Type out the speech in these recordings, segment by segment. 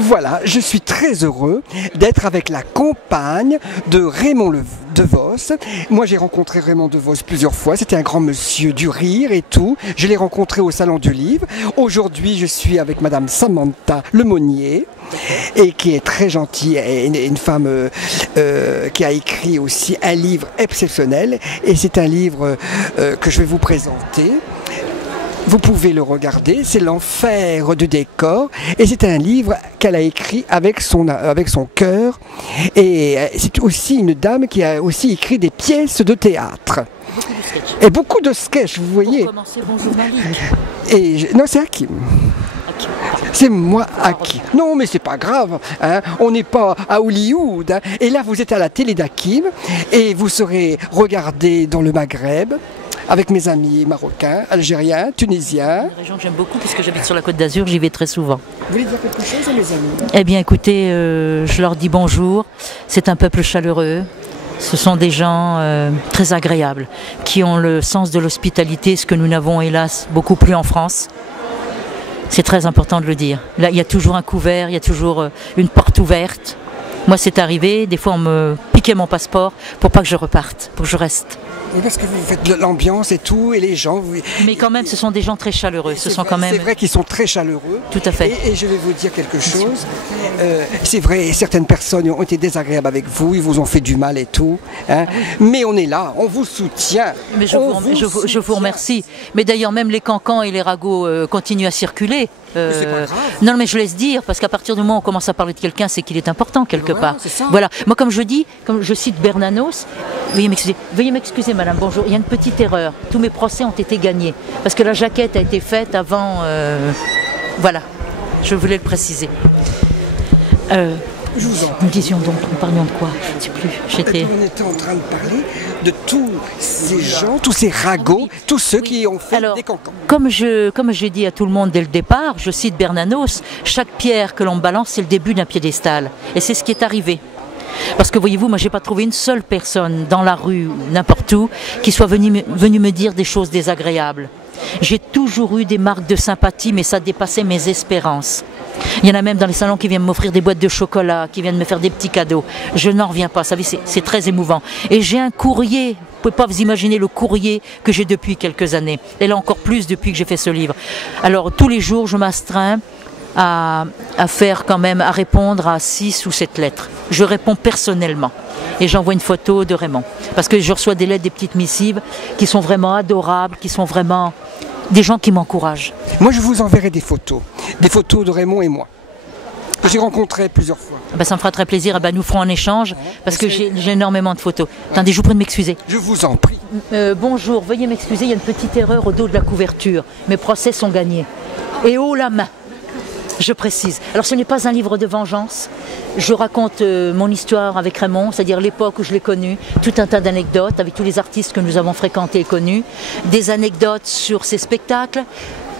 Voilà, je suis très heureux d'être avec la compagne de Raymond DeVos. Moi, j'ai rencontré Raymond DeVos plusieurs fois. C'était un grand monsieur du rire et tout. Je l'ai rencontré au Salon du Livre. Aujourd'hui, je suis avec Madame Samantha Lemonnier, et qui est très gentille, et une femme qui a écrit aussi un livre exceptionnel. Et c'est un livre que je vais vous présenter. Vous pouvez le regarder, c'est l'enfer du décor, et c'est un livre qu'elle a écrit avec son cœur, et c'est aussi une dame qui a aussi écrit des pièces de théâtre. Et beaucoup de sketchs, vous voyez. Pour commencer, bonjour Malik. Non, c'est Hakim. C'est moi Hakim. Non, mais c'est pas grave, hein. On n'est pas à Hollywood, hein. Et là, vous êtes à la télé d'Hakim, et vous serez regardé dans le Maghreb, avec mes amis marocains, algériens, tunisiens. Une région que j'aime beaucoup puisque j'habite sur la Côte d'Azur, j'y vais très souvent. Vous voulez dire quelque chose à mes amis? Eh bien écoutez, je leur dis bonjour, c'est un peuple chaleureux, ce sont des gens très agréables, qui ont le sens de l'hospitalité, ce que nous n'avons hélas beaucoup plus en France. C'est très important de le dire. Là, il y a toujours un couvert, il y a toujours une porte ouverte. Moi c'est arrivé, des fois on me piquait mon passeport pour pas que je reparte, pour que je reste. Oui, parce que vous faites de l'ambiance et tout, et les gens... Mais quand même, ce sont des gens très chaleureux. Ce sont quand même... C'est vrai qu'ils sont très chaleureux. Tout à fait. Et je vais vous dire quelque chose. C'est vrai, certaines personnes ont été désagréables avec vous, ils vous ont fait du mal et tout. Hein. Mais on est là, on vous soutient. Mais je vous remercie. Mais d'ailleurs, même les cancans et les ragots continuent à circuler. C'est pas grave. Non, mais je laisse dire, parce qu'à partir du moment où on commence à parler de quelqu'un, c'est qu'il est important quelque part. Ça. Voilà. Moi, comme je dis, comme je cite Bernanos, veuillez m'excuser, madame, bonjour, il y a une petite erreur. Tous mes procès ont été gagnés. Parce que la jaquette a été faite avant... Voilà, je voulais le préciser. Je vous en prie. Nous disions donc, nous parlions de quoi? Je ne sais plus. On était en train de parler de tous ces gens, tous ces ragots, tous ceux qui ont fait des cancans. Comme j'ai dit à tout le monde dès le départ, je cite Bernanos, chaque pierre que l'on balance, c'est le début d'un piédestal. Et c'est ce qui est arrivé. Parce que voyez-vous, moi j'ai pas trouvé une seule personne dans la rue, n'importe où, qui soit venue me dire des choses désagréables. J'ai toujours eu des marques de sympathie, mais ça dépassait mes espérances. Il y en a même dans les salons qui viennent m'offrir des boîtes de chocolat, qui viennent me faire des petits cadeaux. Je n'en reviens pas, vous savez, c'est très émouvant. Et j'ai un courrier, vous ne pouvez pas vous imaginer le courrier que j'ai depuis quelques années. Et là encore plus depuis que j'ai fait ce livre. Alors tous les jours, je m'astreins à répondre à 6 ou 7 lettres. Je réponds personnellement. Et j'envoie une photo de Raymond. Parce que je reçois des lettres, des petites missives qui sont vraiment adorables, qui sont vraiment des gens qui m'encouragent. Moi, je vous enverrai des photos de Raymond et moi. Que j'ai rencontré plusieurs fois. Ben, ça me fera très plaisir. Ben, nous ferons un échange parce que j'ai énormément de photos. Attendez, je vous prie de m'excuser. Je vous en prie. Bonjour, veuillez m'excuser, il y a une petite erreur au dos de la couverture. Mes procès sont gagnés. Et haut la main. Je précise. Alors ce n'est pas un livre de vengeance. Je raconte mon histoire avec Raymond, c'est-à-dire l'époque où je l'ai connu, tout un tas d'anecdotes avec tous les artistes que nous avons fréquentés et connus, des anecdotes sur ses spectacles,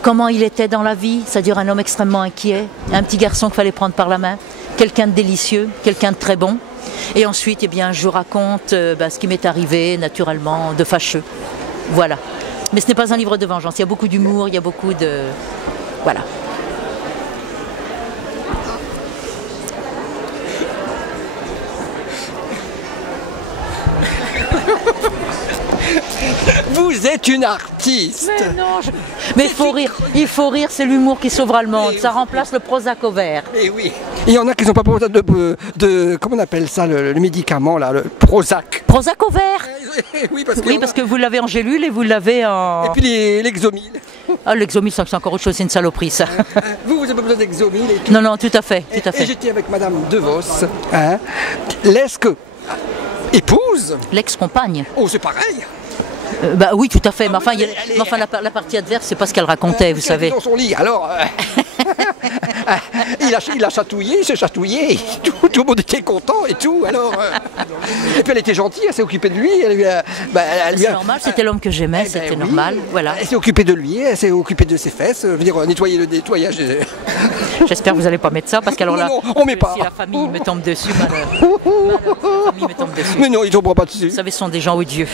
comment il était dans la vie, c'est-à-dire un homme extrêmement inquiet, un petit garçon qu'il fallait prendre par la main, quelqu'un de délicieux, quelqu'un de très bon. Et ensuite, eh bien, je raconte ce qui m'est arrivé, naturellement, de fâcheux. Voilà. Mais ce n'est pas un livre de vengeance. Il y a beaucoup d'humour, il y a beaucoup de... Voilà. Vous êtes une artiste. Mais non, mais il faut rire, c'est l'humour qui sauvera le monde. Ça remplace le Prozac au vert. Et oui. Il y en a qui n'ont pas besoin de comment on appelle ça, le médicament là, le Prozac. Prozac au vert. Oui, parce que vous l'avez en gélule et vous l'avez en... Et puis l'Exomil. Ah, l'Exomil, c'est encore autre chose, c'est une saloperie ça. Vous n'avez pas besoin d'Exomil et tout. Non, tout à fait. Et j'étais avec Madame DeVos, hein, épouse. L'ex-compagne. Oh, c'est pareil. Bah oui, tout à fait. Mais enfin, la partie adverse, c'est pas ce qu'elle racontait, vous savez. Dans son lit, alors. il a chatouillé, il s'est chatouillé. Tout le monde était content et tout. Alors. Et puis elle était gentille, elle s'est occupée de lui. C'est normal, c'était l'homme que j'aimais, c'était normal. Voilà. Elle s'est occupée de lui, elle s'est occupée de ses fesses. Je veux dire, nettoyer le nettoyage. J'espère que vous n'allez pas mettre ça, parce qu'alors là, non, on met pas. Si la famille me tombe dessus, malheur. La famille me tombe dessus. Mais non, ils ne tomberont pas dessus. Vous savez, ce sont des gens odieux.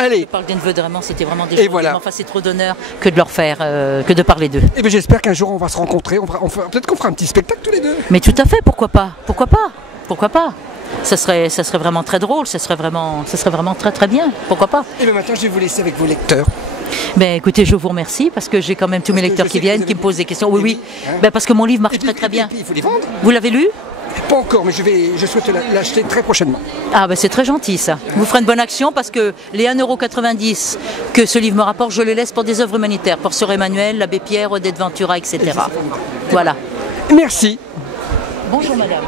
Allez. Je parle des neveux de Raymond, c'était vraiment des Et gens. voilà. Enfin, c'est trop d'honneur que de leur faire, que de parler d'eux. Et bien j'espère qu'un jour on va se rencontrer, peut-être qu'on fera un petit spectacle tous les deux. Mais tout à fait, pourquoi pas? Pourquoi pas? Pourquoi pas? Ça serait vraiment très drôle, ça serait vraiment très très bien. Pourquoi pas? Et bien maintenant je vais vous laisser avec vos lecteurs. Ben écoutez, je vous remercie parce que j'ai quand même tous mes lecteurs qui viennent, qui me posent des questions. Oui, oui. Ben, parce que mon livre marche très très bien. Et puis, il faut les vendre. Vous l'avez lu? Pas encore, mais je souhaite l'acheter très prochainement. Ah ben c'est très gentil ça. Vous ferez une bonne action parce que les 1,90 € que ce livre me rapporte, je les laisse pour des œuvres humanitaires, pour Sœur Emmanuel, l'abbé Pierre, Odette Ventura, etc. Voilà. Merci. Bonjour madame.